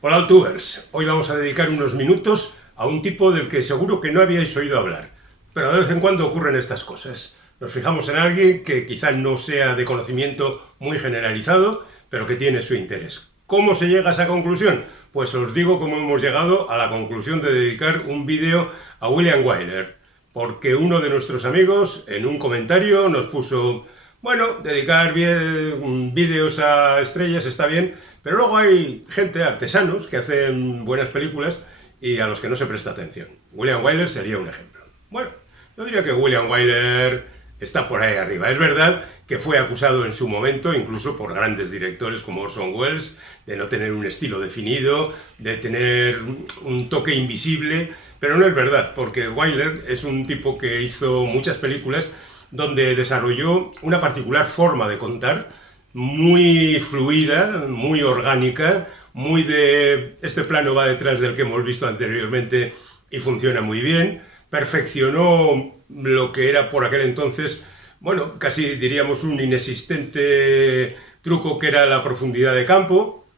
Hola Altubers, hoy vamos a dedicar unos minutos a un tipo del que seguro que no habíais oído hablar, pero de vez en cuando ocurren estas cosas. Nos fijamos en alguien que quizá no sea de conocimiento muy generalizado, pero que tiene su interés. ¿Cómo se llega a esa conclusión? Pues os digo cómo hemos llegado a la conclusión de dedicar un vídeo a William Wyler, porque uno de nuestros amigos en un comentario nos puso: bueno, dedicar vídeos a estrellas está bien, pero luego hay gente, artesanos, que hacen buenas películas y a los que no se presta atención. William Wyler sería un ejemplo. Bueno, yo diría que William Wyler está por ahí arriba. Es verdad que fue acusado en su momento, incluso por grandes directores como Orson Welles, de no tener un estilo definido, de tener un toque invisible, pero no es verdad, porque Wyler es un tipo que hizo muchas películas donde desarrolló una particular forma de contar, muy fluida, muy orgánica, muy de este plano va detrás del que hemos visto anteriormente y funciona muy bien. Perfeccionó lo que era por aquel entonces, bueno, casi diríamos un inexistente truco, que era la profundidad de campo,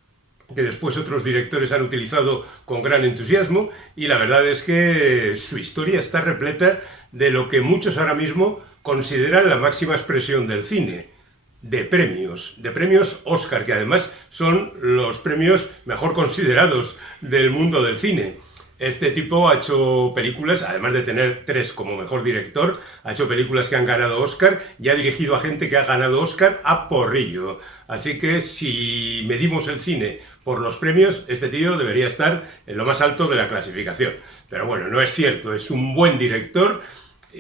que después otros directores han utilizado con gran entusiasmo, y la verdad es que su historia está repleta de lo que muchos ahora mismo consideran la máxima expresión del cine, de premios Oscar, que además son los premios mejor considerados del mundo del cine. Este tipo ha hecho películas, además de tener 3 como mejor director, ha hecho películas que han ganado Oscar y ha dirigido a gente que ha ganado Oscar a porrillo. Así que si medimos el cine por los premios, este tío debería estar en lo más alto de la clasificación. Pero bueno, no es cierto, es un buen director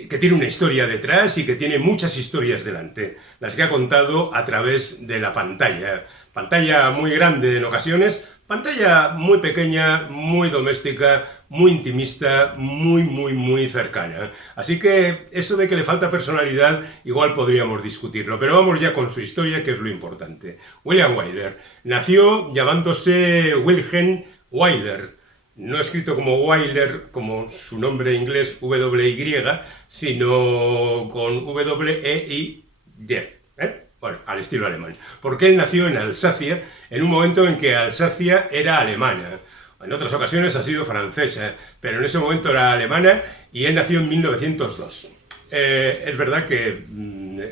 que tiene una historia detrás y que tiene muchas historias delante, las que ha contado a través de la pantalla. Pantalla muy grande en ocasiones, pantalla muy pequeña, muy doméstica, muy intimista, muy cercana. Así que eso de que le falta personalidad igual podríamos discutirlo, pero vamos ya con su historia, que es lo importante. William Wyler nació llamándose Wilhelm Wyler, no escrito como Wyler, como su nombre inglés W-Y, sino con W-E-I-D. Bueno, al estilo alemán. Porque él nació en Alsacia, en un momento en que Alsacia era alemana. En otras ocasiones ha sido francesa, pero en ese momento era alemana, y él nació en 1902. Es verdad que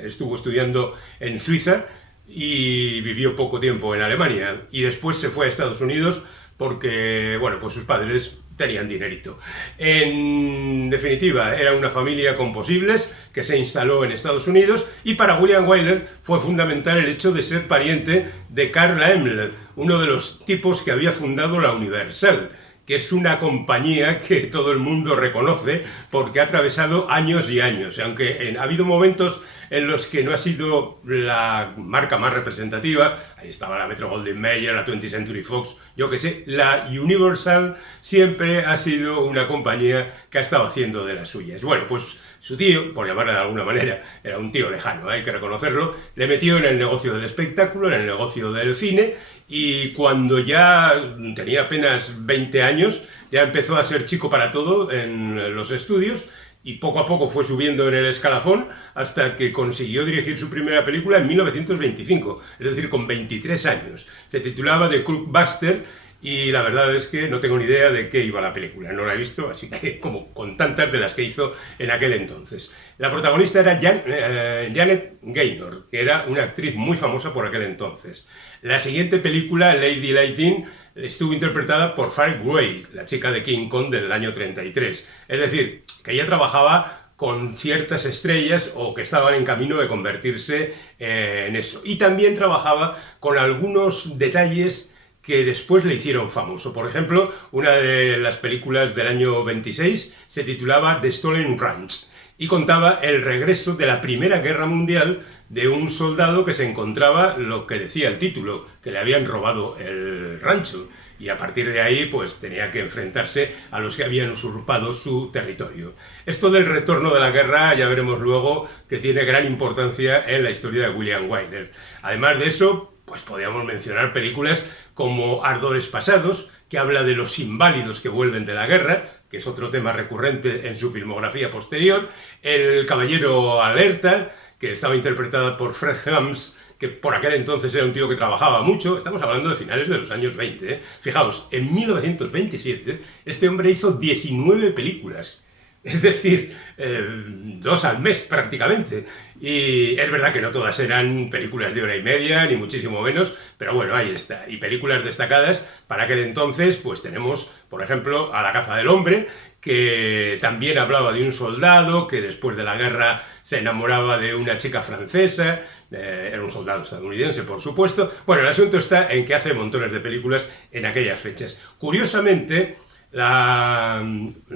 estuvo estudiando en Suiza y vivió poco tiempo en Alemania, y después se fue a Estados Unidos porque, bueno, pues sus padres tenían dinerito. En definitiva, era una familia con posibles que se instaló en Estados Unidos, y para William Wyler fue fundamental el hecho de ser pariente de Carl Laemmle, uno de los tipos que había fundado la Universal, que es una compañía que todo el mundo reconoce porque ha atravesado años y años, aunque ha habido momentos en los que no ha sido la marca más representativa. Ahí estaba la Metro-Goldwyn-Mayer, la 20th Century Fox, yo que sé. La Universal siempre ha sido una compañía que ha estado haciendo de las suyas. Bueno, pues su tío, por llamarle de alguna manera, era un tío lejano, hay que reconocerlo, le metió en el negocio del espectáculo, en el negocio del cine, y cuando ya tenía apenas 20 años, ya empezó a ser chico para todo en los estudios, y poco a poco fue subiendo en el escalafón hasta que consiguió dirigir su primera película en 1925, es decir, con 23 años. Se titulaba The Clockbuster, y la verdad es que no tengo ni idea de qué iba la película, no la he visto, así que como con tantas de las que hizo en aquel entonces. La protagonista era Janet Gaynor, que era una actriz muy famosa por aquel entonces. La siguiente película, Lady Lightning, estuvo interpretada por Fay Wray, la chica de King Kong del año 33. Es decir, que ella trabajaba con ciertas estrellas o que estaban en camino de convertirse en eso. Y también trabajaba con algunos detalles que después le hicieron famoso. Por ejemplo, una de las películas del año 26 se titulaba The Stolen Ranch y contaba el regreso de la Primera Guerra Mundial de un soldado que se encontraba, lo que decía el título, que le habían robado el rancho, y a partir de ahí pues tenía que enfrentarse a los que habían usurpado su territorio. Esto del retorno de la guerra ya veremos luego que tiene gran importancia en la historia de William Wyler. Además de eso, pues podríamos mencionar películas como Ardores Pasados, que habla de los inválidos que vuelven de la guerra, que es otro tema recurrente en su filmografía posterior. El Caballero Alerta, que estaba interpretada por Fred Helms, que por aquel entonces era un tío que trabajaba mucho. Estamos hablando de finales de los años 20, ¿eh? Fijaos, en 1927 este hombre hizo 19 películas. Es decir, 2 al mes prácticamente. Y es verdad que no todas eran películas de hora y media, ni muchísimo menos, pero bueno, ahí está. Y películas destacadas para aquel entonces, pues tenemos, por ejemplo, A la caza del hombre, que también hablaba de un soldado que después de la guerra se enamoraba de una chica francesa, era un soldado estadounidense, por supuesto. Bueno, el asunto está en que hace montones de películas en aquellas fechas. Curiosamente,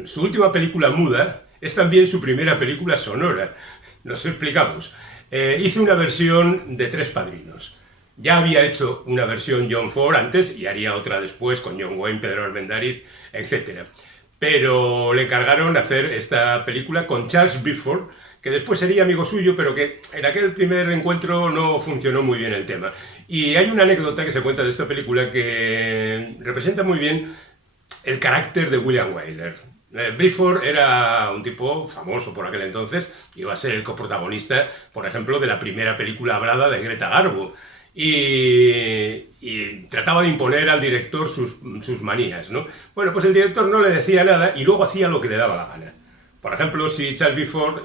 su última película muda es también su primera película sonora. Nos explicamos. Hizo una versión de Tres Padrinos. Ya había hecho una versión John Ford antes y haría otra después con John Wayne, Pedro Armendáriz, etc. Pero le encargaron hacer esta película con Charles Bickford, que después sería amigo suyo, pero que en aquel primer encuentro no funcionó muy bien el tema. Y hay una anécdota que se cuenta de esta película que representa muy bien el carácter de William Wyler. Bickford era un tipo famoso por aquel entonces, iba a ser el coprotagonista, por ejemplo, de la primera película hablada de Greta Garbo. Y trataba de imponer al director sus manías, ¿no? Bueno, pues el director no le decía nada y luego hacía lo que le daba la gana. Por ejemplo, si Charles Bickford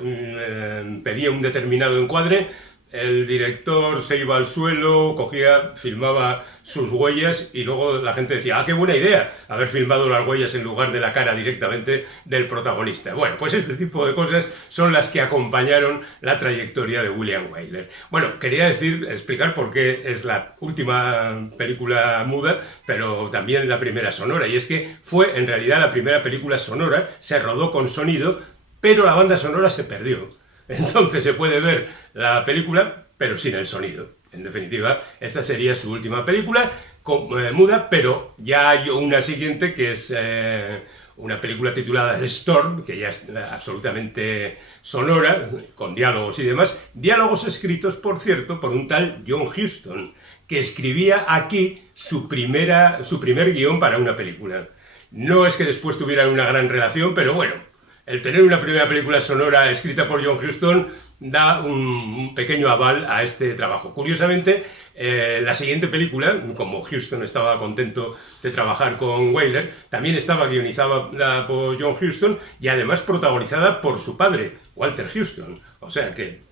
pedía un determinado encuadre, el director se iba al suelo, cogía, filmaba sus huellas y luego la gente decía, ¡ah, qué buena idea! Haber filmado las huellas en lugar de la cara directamente del protagonista. Bueno, pues este tipo de cosas son las que acompañaron la trayectoria de William Wyler. Bueno, quería explicar por qué es la última película muda, pero también la primera sonora. Y es que fue en realidad la primera película sonora, se rodó con sonido, pero la banda sonora se perdió. Entonces se puede ver la película, pero sin el sonido. En definitiva, esta sería su última película muda, pero ya hay una siguiente que es una película titulada Storm, que ya es absolutamente sonora, con diálogos y demás. Diálogos escritos, por cierto, por un tal John Huston, que escribía aquí su primer guión para una película. No es que después tuvieran una gran relación, pero bueno, el tener una primera película sonora escrita por John Huston da un pequeño aval a este trabajo. Curiosamente, la siguiente película, como Huston estaba contento de trabajar con Wyler, también estaba guionizada por John Huston y además protagonizada por su padre, Walter Huston. O sea que,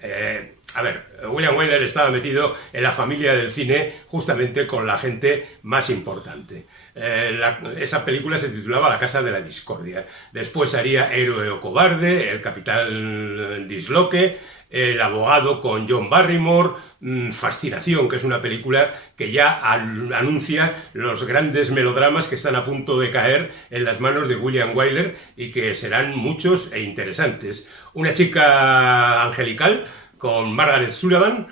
William Wyler estaba metido en la familia del cine justamente con la gente más importante. Esa película se titulaba La Casa de la Discordia. Después haría Héroe o Cobarde, El Capitán Disloque, El Abogado con John Barrymore, Fascinación, que es una película que ya anuncia los grandes melodramas que están a punto de caer en las manos de William Wyler y que serán muchos e interesantes. Una chica angelical con Margaret Sullavan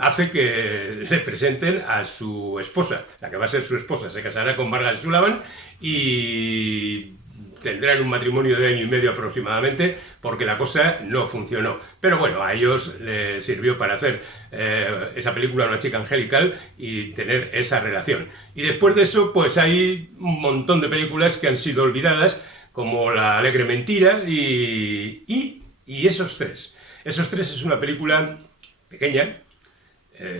hace que le presenten a su esposa, la que va a ser su esposa. Se casará con Margaret Sullavan y tendrán un matrimonio de año y medio aproximadamente, porque la cosa no funcionó. Pero bueno, a ellos les sirvió para hacer esa película Una chica angelical y tener esa relación. Y después de eso, pues hay un montón de películas que han sido olvidadas, como La alegre mentira y Esos tres. Esos tres es una película pequeña,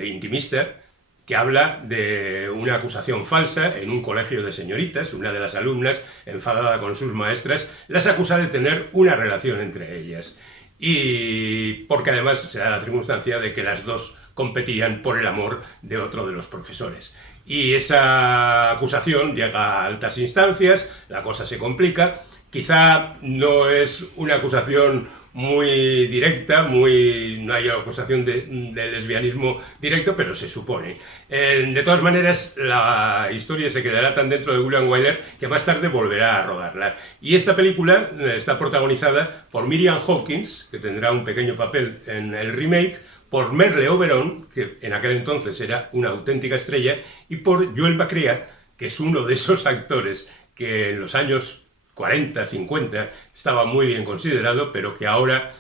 intimista, que habla de una acusación falsa en un colegio de señoritas. Una de las alumnas, enfadada con sus maestras, las acusa de tener una relación entre ellas. Y porque además se da la circunstancia de que las dos competían por el amor de otro de los profesores. Y esa acusación llega a altas instancias, la cosa se complica. Quizá no es una acusación muy directa, no hay acusación de lesbianismo directo, pero se supone. De todas maneras, la historia se quedará tan dentro de William Wyler que más tarde volverá a rodarla. Y esta película está protagonizada por Miriam Hawkins, que tendrá un pequeño papel en el remake, por Merle Oberon, que en aquel entonces era una auténtica estrella, y por Joel McCrea, que es uno de esos actores que en los años 40, 50, estaba muy bien considerado, pero que ahora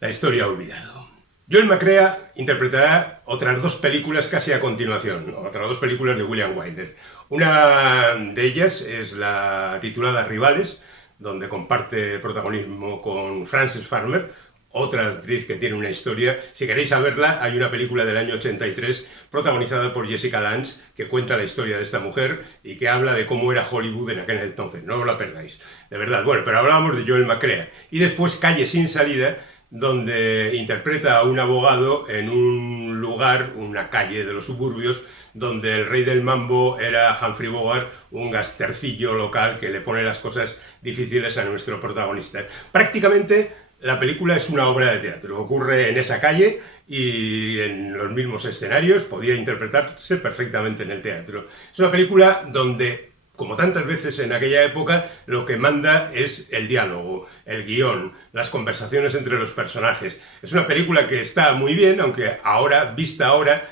la historia ha olvidado. Joel McCrea interpretará otras dos películas casi a continuación, otras dos películas de William Wyler. Una de ellas es la titulada Rivales, donde comparte protagonismo con Frances Farmer, otra actriz que tiene una historia. Si queréis saberla, hay una película del año 83 protagonizada por Jessica Lange que cuenta la historia de esta mujer y que habla de cómo era Hollywood en aquel entonces. No os la perdáis, de verdad. Bueno, pero hablábamos de Joel McCrea. Y después Calle sin salida, donde interpreta a un abogado en un lugar, una calle de los suburbios, donde el rey del mambo era Humphrey Bogart, un gastercillo local que le pone las cosas difíciles a nuestro protagonista. Prácticamente la película es una obra de teatro, ocurre en esa calle y en los mismos escenarios, podía interpretarse perfectamente en el teatro. Es una película donde, como tantas veces en aquella época, lo que manda es el diálogo, el guión, las conversaciones entre los personajes. Es una película que está muy bien, aunque ahora, vista ahora,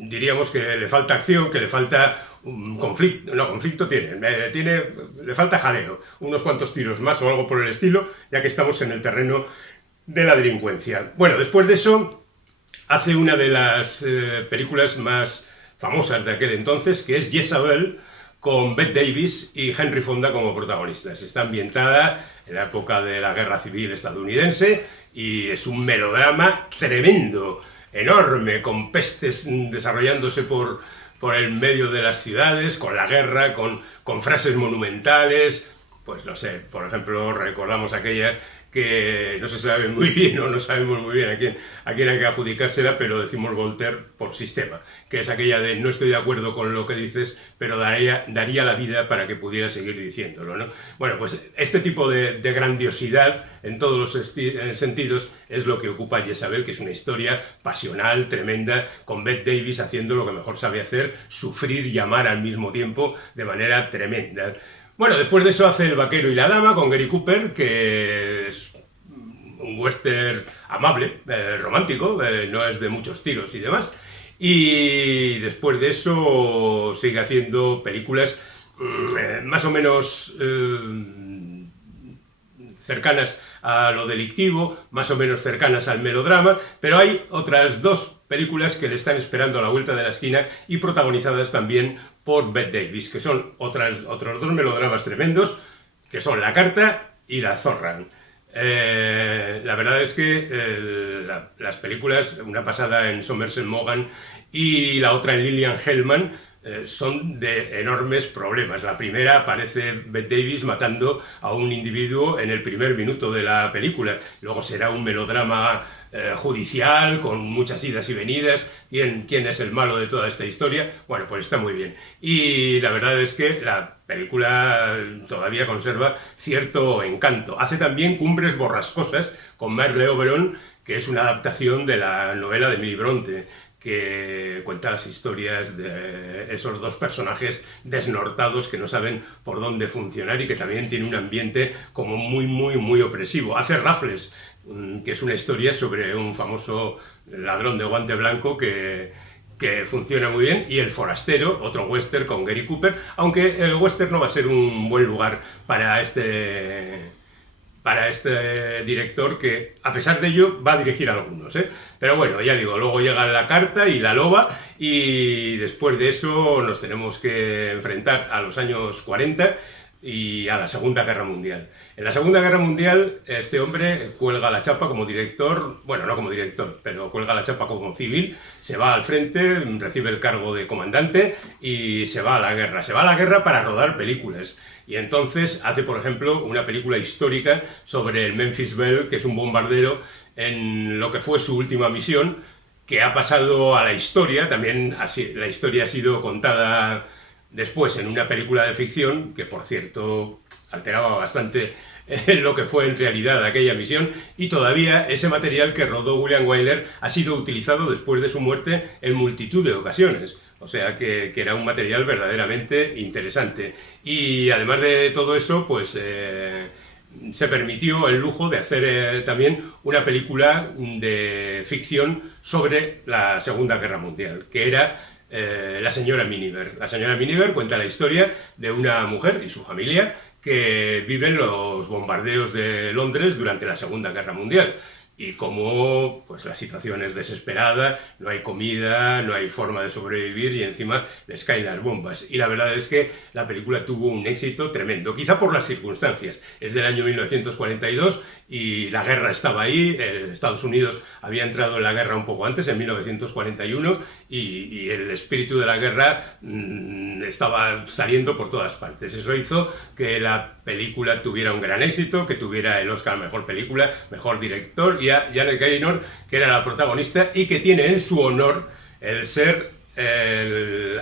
diríamos que le falta acción, que le falta un conflicto. No, conflicto le falta jaleo, unos cuantos tiros más o algo por el estilo, ya que estamos en el terreno de la delincuencia. Bueno, después de eso, hace una de las películas más famosas de aquel entonces, que es Jezabel, con Bette Davis y Henry Fonda como protagonistas. Está ambientada en la época de la Guerra Civil estadounidense y es un melodrama tremendo, enorme, con pestes desarrollándose por el medio de las ciudades, con la guerra, con frases monumentales. Pues no sé, por ejemplo, recordamos aquella que no se sabe muy bien o no sabemos muy bien a quién hay que adjudicársela, pero decimos Voltaire por sistema, que es aquella de no estoy de acuerdo con lo que dices, pero daría la vida para que pudiera seguir diciéndolo, ¿no? Bueno, pues este tipo de grandiosidad en todos los sentidos es lo que ocupa Jezabel, que es una historia pasional, tremenda, con Bette Davis haciendo lo que mejor sabe hacer, sufrir y amar al mismo tiempo de manera tremenda. Bueno, después de eso hace El vaquero y la dama con Gary Cooper, que es un western amable, romántico, no es de muchos tiros y demás. Y después de eso sigue haciendo películas más o menos cercanas a lo delictivo, más o menos cercanas al melodrama, pero hay otras dos películas que le están esperando a la vuelta de la esquina y protagonizadas también por Bette Davis, que son otros dos melodramas tremendos, que son La carta y La zorra. La verdad es que las películas, una pasada en Somerset Maugham y la otra en Lillian Hellman, son de enormes problemas. La primera aparece Bette Davis matando a un individuo en el primer minuto de la película. Luego será un melodrama judicial con muchas idas y venidas. ¿Quién es el malo de toda esta historia? Bueno, pues está muy bien. Y la verdad es que la película todavía conserva cierto encanto. Hace también Cumbres borrascosas con Merle Oberon, que es una adaptación de la novela de Emily Bronte, que cuenta las historias de esos dos personajes desnortados que no saben por dónde funcionar y que también tiene un ambiente como muy opresivo. Hace Raffles, que es una historia sobre un famoso ladrón de guante blanco que funciona muy bien, y El forastero, otro western con Gary Cooper, aunque el western no va a ser un buen lugar para este director, que a pesar de ello va a dirigir algunos, ¿eh? Pero bueno, ya digo, luego llega La carta y La loba, y después de eso nos tenemos que enfrentar a los años 40 y a la Segunda Guerra Mundial. En la Segunda Guerra Mundial este hombre cuelga la chapa como director, bueno, no como director, pero cuelga la chapa como civil, se va al frente, recibe el cargo de comandante y se va a la guerra. Se va a la guerra para rodar películas. Y entonces hace, por ejemplo, una película histórica sobre el Memphis Belle, que es un bombardero en lo que fue su última misión, que ha pasado a la historia. También la historia ha sido contada después en una película de ficción, que por cierto alteraba bastante lo que fue en realidad aquella misión, y todavía ese material que rodó William Wyler ha sido utilizado después de su muerte en multitud de ocasiones. O sea que era un material verdaderamente interesante. Y además de todo eso, pues se permitió el lujo de hacer también una película de ficción sobre la Segunda Guerra Mundial, que era La señora Miniver. La señora Miniver cuenta la historia de una mujer y su familia que viven los bombardeos de Londres durante la Segunda Guerra Mundial. y cómo pues la situación es desesperada, no hay comida, no hay forma de sobrevivir y encima les caen las bombas. Y la verdad es que la película tuvo un éxito tremendo, quizá por las circunstancias. Es del año 1942 y la guerra estaba ahí, Estados Unidos había entrado en la guerra un poco antes, en 1941, y el espíritu de la guerra estaba saliendo por todas partes. Eso hizo que la película tuviera un gran éxito, que tuviera el Oscar a Mejor Película, Mejor Director, y a Janet Gaynor, que era la protagonista y que tiene en su honor el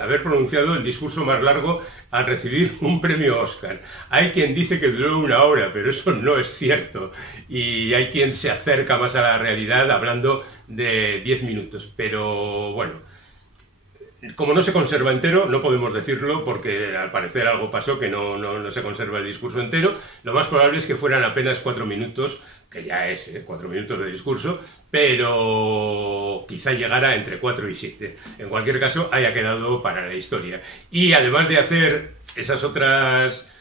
haber pronunciado el discurso más largo al recibir un premio Oscar. Hay quien dice que duró 1 hora, pero eso no es cierto. Y hay quien se acerca más a la realidad hablando de 10 minutos. Pero bueno, como no se conserva entero, no podemos decirlo porque al parecer algo pasó que no se conserva el discurso entero. Lo más probable es que fueran apenas 4 minutos, que ya es 4 minutos de discurso, pero quizá llegara entre 4 y 7. En cualquier caso, haya quedado para la historia. Y además de hacer esas otras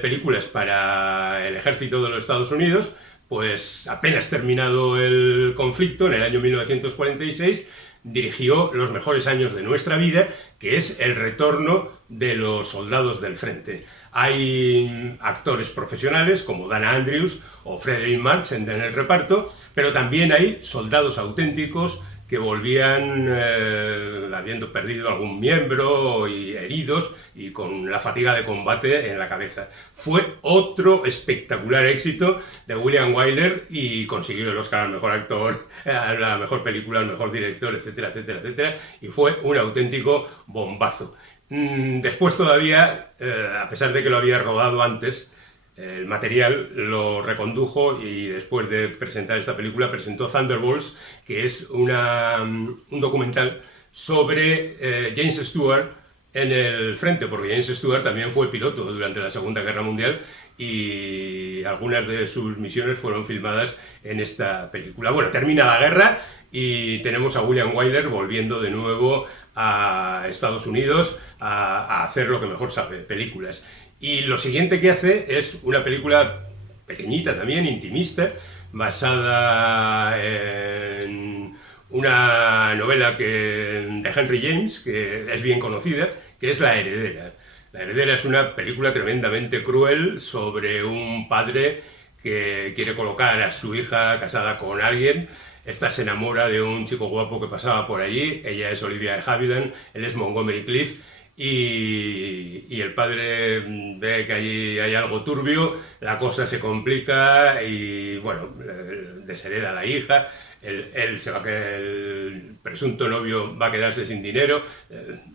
películas para el ejército de los Estados Unidos, pues apenas terminado el conflicto, en el año 1946, dirigió Los mejores años de nuestra vida, que es el retorno de los soldados del frente. Hay actores profesionales como Dana Andrews o Frederick March en el reparto, pero también hay soldados auténticos que volvían habiendo perdido algún miembro y heridos y con la fatiga de combate en la cabeza. Fue otro espectacular éxito de William Wyler y consiguió el Oscar al mejor actor, a la mejor película, al mejor director, etcétera, etcétera, etcétera, y fue un auténtico bombazo. Después todavía, a pesar de que lo había rodado antes, el material lo recondujo y después de presentar esta película presentó Thunderbolts, que es un documental sobre James Stewart en el frente, porque James Stewart también fue piloto durante la Segunda Guerra Mundial y algunas de sus misiones fueron filmadas en esta película. Bueno, termina la guerra y tenemos a William Wyler volviendo de nuevo a Estados Unidos a hacer lo que mejor sabe, películas. Y lo siguiente que hace es una película pequeñita también, intimista, basada en una novela de Henry James, que es bien conocida, que es La Heredera. La Heredera es una película tremendamente cruel sobre un padre que quiere colocar a su hija casada con alguien. Esta se enamora de un chico guapo que pasaba por allí, ella es Olivia de Havilland, él es Montgomery Clift, y el padre ve que allí hay algo turbio, la cosa se complica y bueno, deshereda a la hija, el presunto novio va a quedarse sin dinero,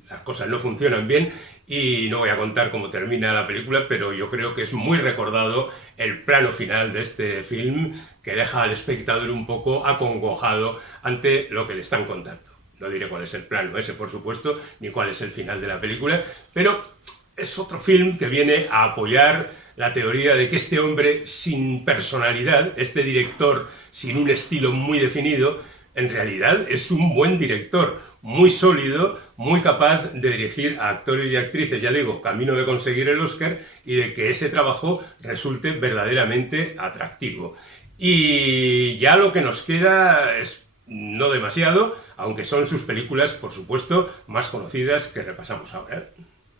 las cosas no funcionan bien y no voy a contar cómo termina la película, pero yo creo que es muy recordado el plano final de este film que deja al espectador un poco acongojado ante lo que le están contando. No diré cuál es el plano ese, por supuesto, ni cuál es el final de la película, pero es otro film que viene a apoyar la teoría de que este hombre sin personalidad, este director sin un estilo muy definido, en realidad es un buen director, muy sólido, muy capaz de dirigir a actores y actrices, ya digo, camino de conseguir el Oscar y de que ese trabajo resulte verdaderamente atractivo. Y ya lo que nos queda es no demasiado, aunque son sus películas, por supuesto, más conocidas que repasamos ahora.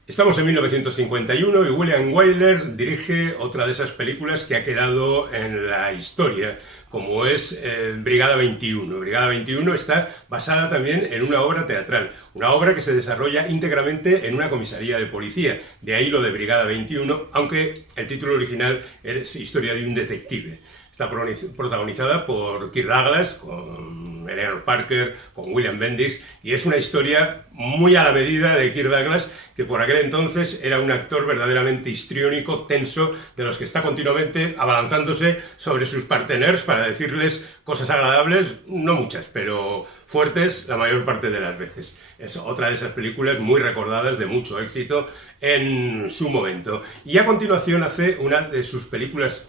Estamos en 1951 y William Wyler dirige otra de esas películas que ha quedado en la historia, como es Brigada 21. Brigada 21 está basada también en una obra teatral, una obra que se desarrolla íntegramente en una comisaría de policía, de ahí lo de Brigada 21, aunque el título original es Historia de un detective. Está protagonizada por Kirk Douglas, con Eleanor Parker, con William Bendix, y es una historia muy a la medida de Kirk Douglas, que por aquel entonces era un actor verdaderamente histriónico, tenso, de los que está continuamente abalanzándose sobre sus partenaires para decirles cosas agradables, no muchas, pero fuertes la mayor parte de las veces. Es otra de esas películas muy recordadas, de mucho éxito en su momento. Y a continuación hace una de sus películas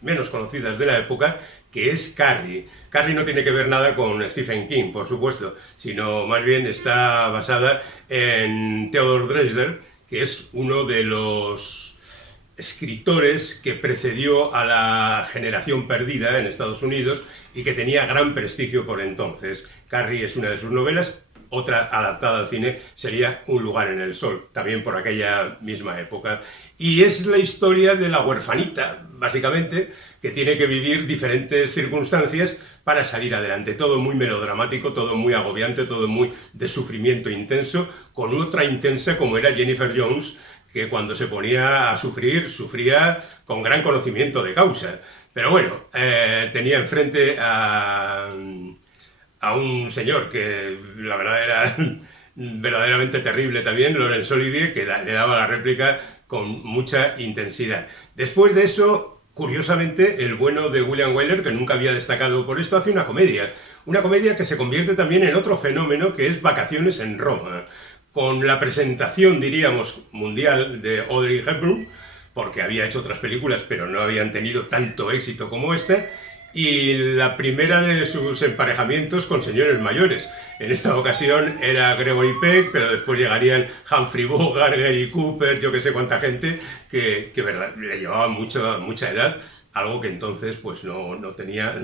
menos conocidas de la época, que es Carrie. Carrie no tiene que ver nada con Stephen King, por supuesto, sino más bien está basada en Theodore Dresser, que es uno de los escritores que precedió a la generación perdida en Estados Unidos y que tenía gran prestigio por entonces. Carrie es una de sus novelas. Otra adaptada al cine sería Un lugar en el sol, también por aquella misma época. Y es la historia de la huerfanita, básicamente, que tiene que vivir diferentes circunstancias para salir adelante. Todo muy melodramático, todo muy agobiante, todo muy de sufrimiento intenso, con otra intensa como era Jennifer Jones, que cuando se ponía a sufrir, sufría con gran conocimiento de causa. Pero bueno, tenía enfrente a un señor que la verdad era verdaderamente terrible también, Laurence Olivier, que le daba la réplica con mucha intensidad. Después de eso, curiosamente, el bueno de William Wyler, que nunca había destacado por esto, hace una comedia que se convierte también en otro fenómeno, que es Vacaciones en Roma, con la presentación, diríamos, mundial de Audrey Hepburn, porque había hecho otras películas, pero no habían tenido tanto éxito como esta, y la primera de sus emparejamientos con señores mayores. En esta ocasión era Gregory Peck, pero después llegarían Humphrey Bogart, Gary Cooper, yo que sé cuánta gente, que verdad, le llevaba mucha edad, algo que entonces pues no tenía,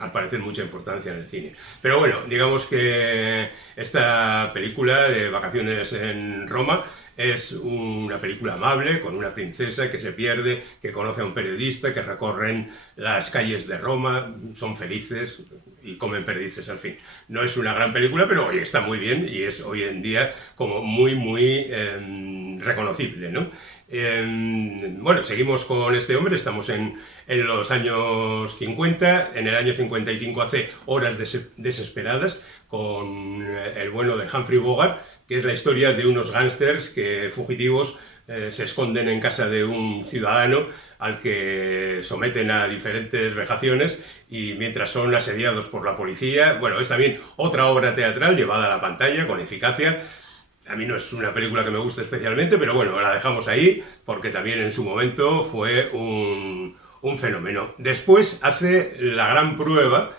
al parecer, mucha importancia en el cine. Pero bueno, digamos que esta película de Vacaciones en Roma es una película amable, con una princesa que se pierde, que conoce a un periodista, que recorren las calles de Roma, son felices y comen perdices al fin. No es una gran película, pero oye, está muy bien y es hoy en día como muy reconocible, ¿no? Bueno, seguimos con este hombre, estamos en los años 50, en el año 55 hace Horas desesperadas, con el bueno de Humphrey Bogart, que es la historia de unos gángsters fugitivos se esconden en casa de un ciudadano al que someten a diferentes vejaciones y mientras son asediados por la policía. Bueno, es también otra obra teatral llevada a la pantalla con eficacia. A mí no es una película que me guste especialmente, pero bueno, la dejamos ahí porque también en su momento fue un fenómeno. Después hace La gran prueba,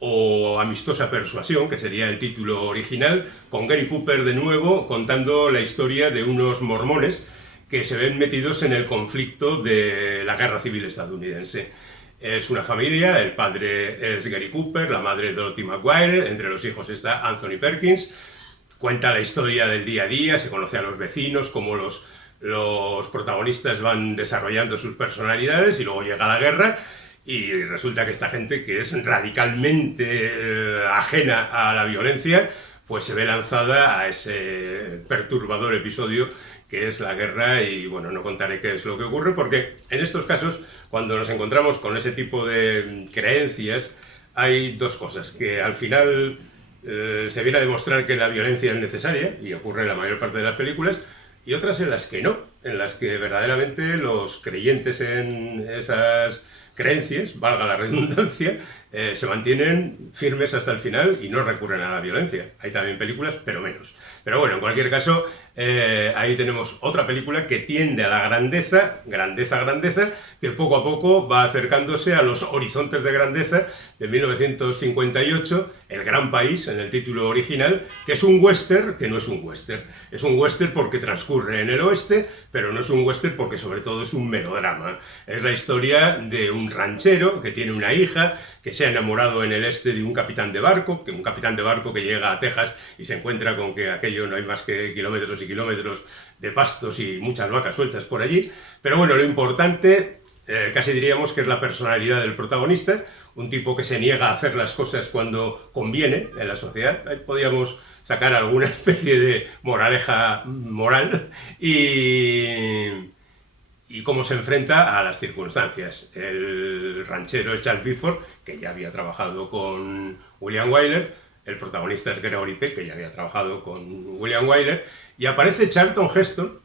o Amistosa persuasión, que sería el título original, con Gary Cooper de nuevo contando la historia de unos mormones que se ven metidos en el conflicto de la guerra civil estadounidense. Es una familia, el padre es Gary Cooper, la madre Dorothy McGuire, entre los hijos está Anthony Perkins. Cuenta la historia del día a día, se conoce a los vecinos, cómo los protagonistas van desarrollando sus personalidades y luego llega la guerra y resulta que esta gente que es radicalmente ajena a la violencia pues se ve lanzada a ese perturbador episodio que es la guerra y bueno, no contaré qué es lo que ocurre porque en estos casos cuando nos encontramos con ese tipo de creencias hay dos cosas, que al final se viene a demostrar que la violencia es necesaria y ocurre en la mayor parte de las películas y otras en las que no, en las que verdaderamente los creyentes en esas creencias, valga la redundancia, se mantienen firmes hasta el final y no recurren a la violencia. Hay también películas, pero menos. Pero bueno, en cualquier caso, ahí tenemos otra película que tiende a la grandeza, que poco a poco va acercándose a los horizontes de grandeza de 1958, El Gran País, en el título original, que es un western que no es un western. Es un western porque transcurre en el oeste, pero no es un western porque sobre todo es un melodrama. Es la historia de un ranchero que tiene una hija, que se ha enamorado en el este de un capitán de barco, que llega a Texas y se encuentra con que aquello no hay más que kilómetros y kilómetros de pastos y muchas vacas sueltas por allí. Pero bueno, lo importante, casi diríamos que es la personalidad del protagonista, un tipo que se niega a hacer las cosas cuando conviene en la sociedad. Ahí podríamos sacar alguna especie de moraleja moral y cómo se enfrenta a las circunstancias. El ranchero es Charles Bifford, que ya había trabajado con William Wyler, el protagonista es Gregory Peck, que ya había trabajado con William Wyler, y aparece Charlton Heston,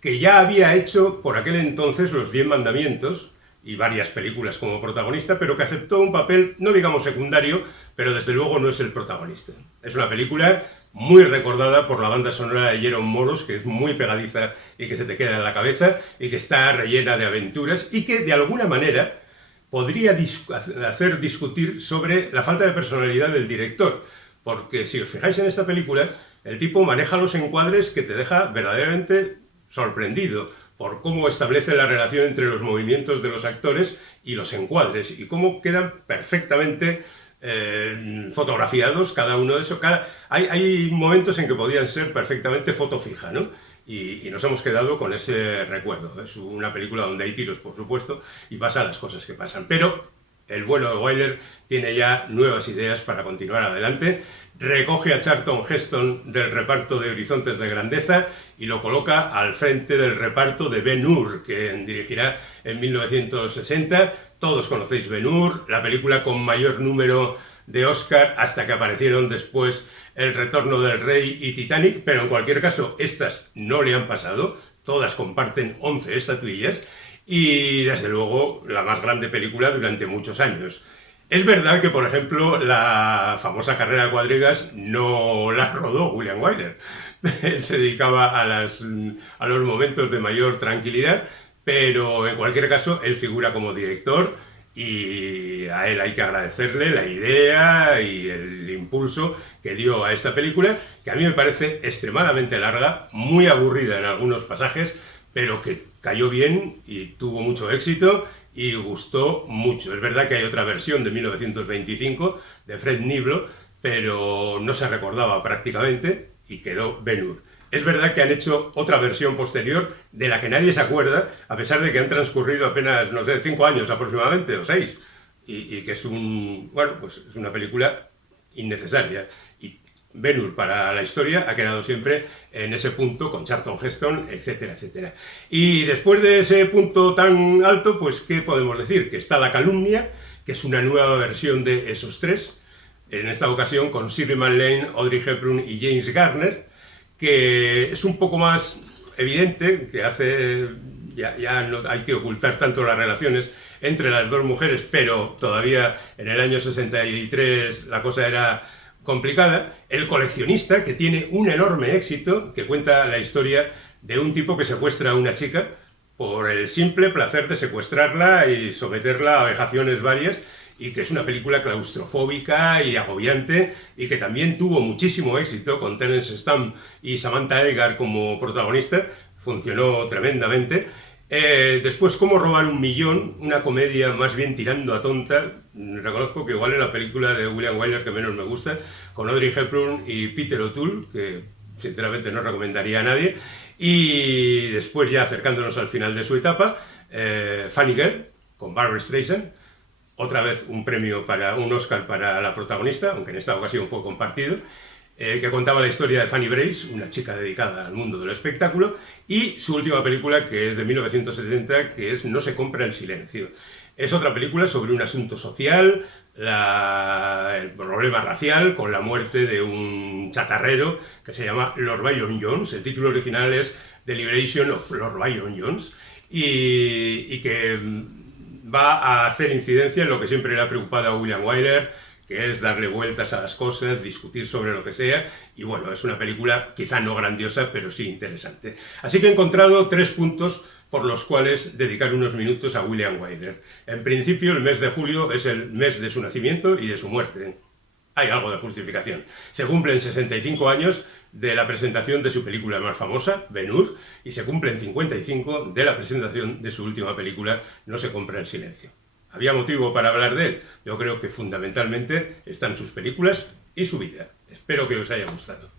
que ya había hecho por aquel entonces Los 10 Mandamientos y varias películas como protagonista, pero que aceptó un papel, no digamos secundario, pero desde luego no es el protagonista. Es una película muy recordada por la banda sonora de Jerome Moros, que es muy pegadiza y que se te queda en la cabeza, y que está rellena de aventuras, y que de alguna manera podría hacer discutir sobre la falta de personalidad del director, porque si os fijáis en esta película, el tipo maneja los encuadres que te deja verdaderamente sorprendido. por cómo establece la relación entre los movimientos de los actores y los encuadres, y cómo quedan perfectamente fotografiados cada uno de esos. Hay momentos en que podían ser perfectamente foto fija, ¿no? Y nos hemos quedado con ese recuerdo. Es una película donde hay tiros, por supuesto, y pasan las cosas que pasan. Pero el bueno de Wyler tiene ya nuevas ideas para continuar adelante. Recoge a Charlton Heston del reparto de Horizontes de Grandeza y lo coloca al frente del reparto de Ben-Hur, que dirigirá en 1960. Todos conocéis Ben-Hur, la película con mayor número de Oscar hasta que aparecieron después El Retorno del Rey y Titanic, pero en cualquier caso estas no le han pasado, todas comparten 11 estatuillas y desde luego la más grande película durante muchos años. Es verdad que, por ejemplo, la famosa carrera de cuadrigas no la rodó William Wyler. Él se dedicaba a los momentos de mayor tranquilidad, pero en cualquier caso él figura como director y a él hay que agradecerle la idea y el impulso que dio a esta película, que a mí me parece extremadamente larga, muy aburrida en algunos pasajes, pero que cayó bien y tuvo mucho éxito y gustó mucho. Es verdad que hay otra versión de 1925 de Fred Niblo, pero no se recordaba prácticamente y quedó Ben-Hur. Es verdad que han hecho otra versión posterior de la que nadie se acuerda, a pesar de que han transcurrido apenas, no sé, 5 años aproximadamente, o 6, y que es pues es una película innecesaria. Y Ben-Hur para la historia ha quedado siempre en ese punto con Charlton Heston, etcétera, etcétera. Y después de ese punto tan alto, pues ¿qué podemos decir? Que está La Calumnia, que es una nueva versión de esos tres, en esta ocasión con Shirley MacLaine, Audrey Hepburn y James Garner, que es un poco más evidente, que hace ya no hay que ocultar tanto las relaciones entre las dos mujeres, pero todavía en el año 63 la cosa era complicada. El coleccionista, que tiene un enorme éxito, que cuenta la historia de un tipo que secuestra a una chica por el simple placer de secuestrarla y someterla a vejaciones varias, y que es una película claustrofóbica y agobiante y que también tuvo muchísimo éxito con Terence Stamp y Samantha Eggar como protagonista, funcionó tremendamente. Después, Cómo robar un millón, una comedia más bien tirando a tonta, reconozco que igual es la película de William Wyler que menos me gusta, con Audrey Hepburn y Peter O'Toole, que sinceramente no recomendaría a nadie. Y después, ya acercándonos al final de su etapa, Funny Girl, con Barbra Streisand, otra vez un Oscar para la protagonista, aunque en esta ocasión fue compartido, que contaba la historia de Fanny Brace, una chica dedicada al mundo del espectáculo, y su última película, que es de 1970, que es No se compra el silencio. Es otra película sobre un asunto social, el problema racial, con la muerte de un chatarrero que se llama Lord Byron Jones. El título original es The Liberation of Lord Byron Jones, y que va a hacer incidencia en lo que siempre le ha preocupado a William Wyler, que es darle vueltas a las cosas, discutir sobre lo que sea, y bueno, es una película quizá no grandiosa, pero sí interesante. Así que he encontrado 3 puntos por los cuales dedicar unos minutos a William Wyler. En principio, el mes de julio es el mes de su nacimiento y de su muerte. Hay algo de justificación. Se cumplen 65 años de la presentación de su película más famosa, Ben-Hur, y se cumplen 55 de la presentación de su última película, No se compra el silencio. ¿Había motivo para hablar de él? Yo creo que fundamentalmente están sus películas y su vida. Espero que os haya gustado.